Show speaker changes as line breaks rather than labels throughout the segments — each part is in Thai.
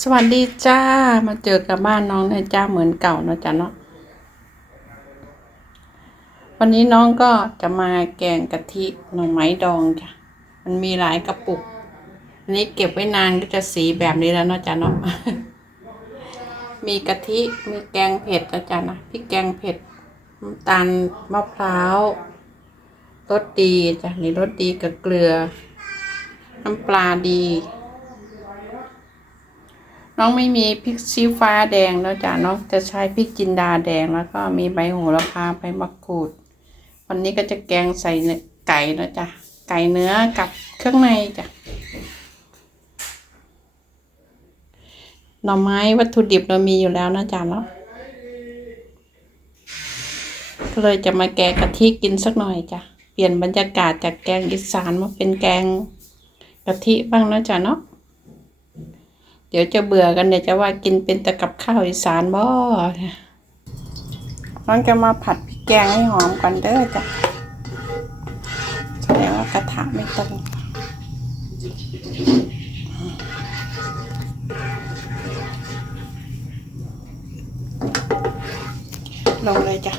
สวัสดีจ้า มาเจอกับบ้านน้องนะจ้าเหมือนเก่าเนะจ้ะเนาะ วันนี้น้องก็จะมาแกงกะทิหน่อไม้ดองจ้ะ มันมีหลายกระปุก อันนี้เก็บไว้นานก็จะสีแบบนี้แล้วเนาะจ้ะเนาะ มีกะทิ มีแกงเผ็ดนะจ๊ะนะพริกแกงเผ็ดน้ำตาลมะพร้าวรสดีจ้ะนี่รสดีกับเกลือ น้ำปลาดี น้องไม่มีพริกชี้ฟ้าแดงแล้วจ้ะน้องจะใช้พริกจินดาแดงแล้วก็มีใบโหระพาใบมะกรูด วันนี้ก็จะแกงใส่ไก่แล้วจ้ะไก่เนื้อกับเครื่องในจ้ะหน่อไม้วัตถุดิบเรามีอยู่แล้วนะจ๊ะเนาะก็เลยจะมาแกงกะทิกินสักหน่อยจ้ะ เปลี่ยนบรรยากาศจากแกงอีสานมาเป็นแกงกะทิบ้างนะจ๊ะเนาะ เดี๋ยวจะเบื่อกันเดี๋ยวจะว่ากินเป็นแต่กับข้าวอีสานบ่น้องจะมาผัดพริกแกงให้หอมก่อนเด้อจ้ะแสดงว่ากระทะไม่ตรงลงเลยจ้ะ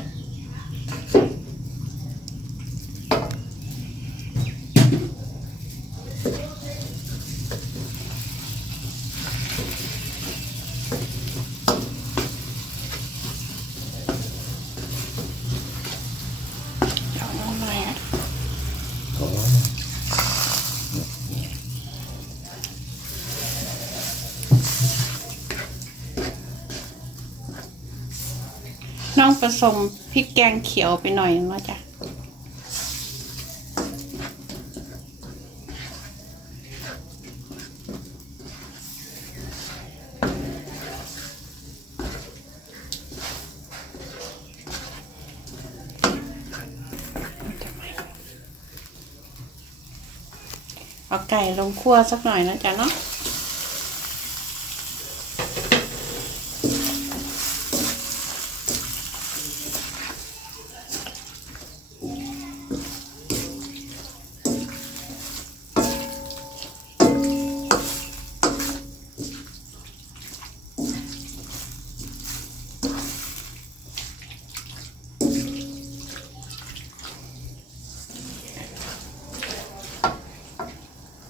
เอาลงเลยอะ น้องผสมพริกแกงเขียวไปหน่อยนะจ้ะเอาไก่ลงคั่วสักหน่อยนะจ๊ะเนาะ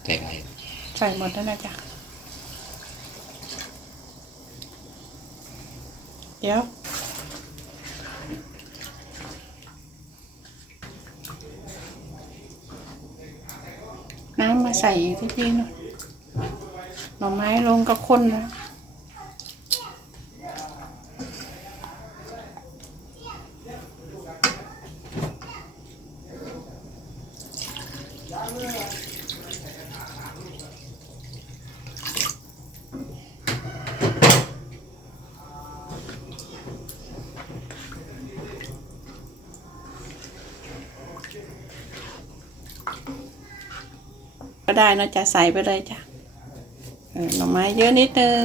ใส่ไข่
ใส่หมดแล้วนะจ๊ะเดี๋ยวน้ำมาใส่อีกทีหน่อยหน่อไม้ลงกับคนนะ ก็ได้นะจ๊ะใส่ไปเลยจ้ะเออหน่อไม้เยอะนิดนึง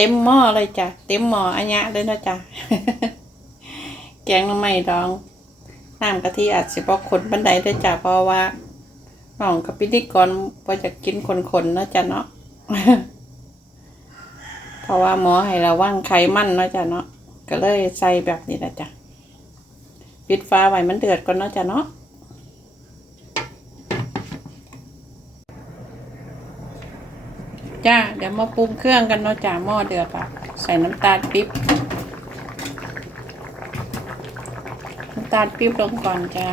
เต็มหม้อเลยจ้ะ เต็มหม้ออันยะเลยนะจ๊ะแกงน้ำไม่ดองน้ำกะทิอาจสิบอคนบันไดด้วยจ้ะเพราะว่าน้องกับพิธีกรว่าจะกินคนๆเนาะจ้ะเนาะเพราะว่าหมอให้ระวังไขมันเนาะจ้ะเนาะก็เลยใส่แบบนี้นะจ้ะปิดฟ้าไว้มันเดือดก่อนเนาะจ้ะเนาะ จ้า เดี๋ยวมาปรุงเครื่องกันเนาะจ้าหม้อเดือดละใส่น้ำตาลปิ๊บ น้ำตาลปิ๊บลงก่อนจ้า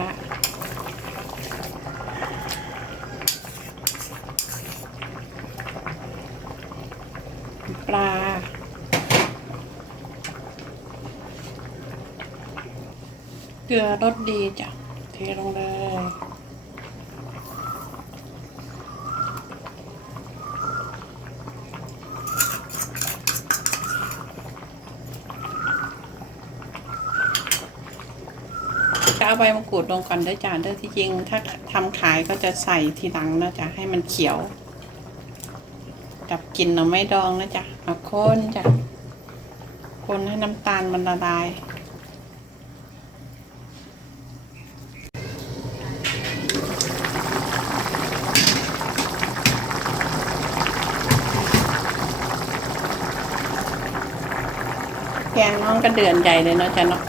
ปลา เกลือรสดีจ้ะ เทลงเลย เอาใบมะกรูดลงก่อนด้อจ้ะเด้อที่จริง ถ้าทำขายก็จะใส่ทีหลังนะจ๊ะให้มันเขียว ดับกลิ่นเราไม่ดองนะจ๊ะเอาคนจ้ะคนให้น้ำตาลมันละลายแกงน้องก็เดือนใหญ่เลยเนาะจ๊ะเนาะ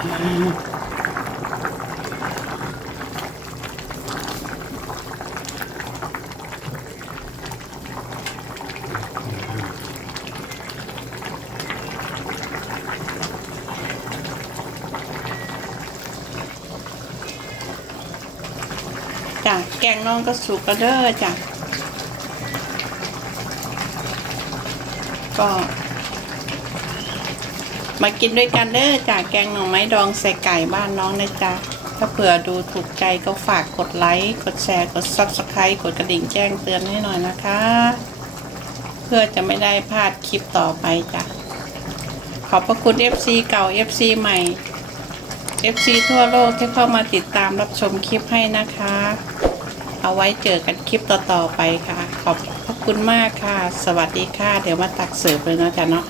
จ้ะแกงน้องก็สุกแล้วเด้อจ้ะก็ มากินด้วยกันเด้อจ้ะแกงหน่อไม้ดองใส่ไก่บ้านน้องนะจ๊ะถ้าเผื่อดูถูกใจก็ฝากกดไลค์กดแชร์กด subscribe กดกระดิ่งแจ้งเตือนให้หน่อยนะคะ เพื่อจะไม่ได้พลาดคลิปต่อไปจ้ะขอบพระคุณ FC เก่า FC ใหม่ FC ทั่วโลกที่เข้ามาติดตามรับชมคลิปให้นะคะ เอาไว้เจอกันคลิปต่อๆไปค่ะ ขอบพระคุณมากค่ะ สวัสดีค่ะ เดี๋ยวมาตักเสิร์ฟเลยนะจ๊ะเนาะ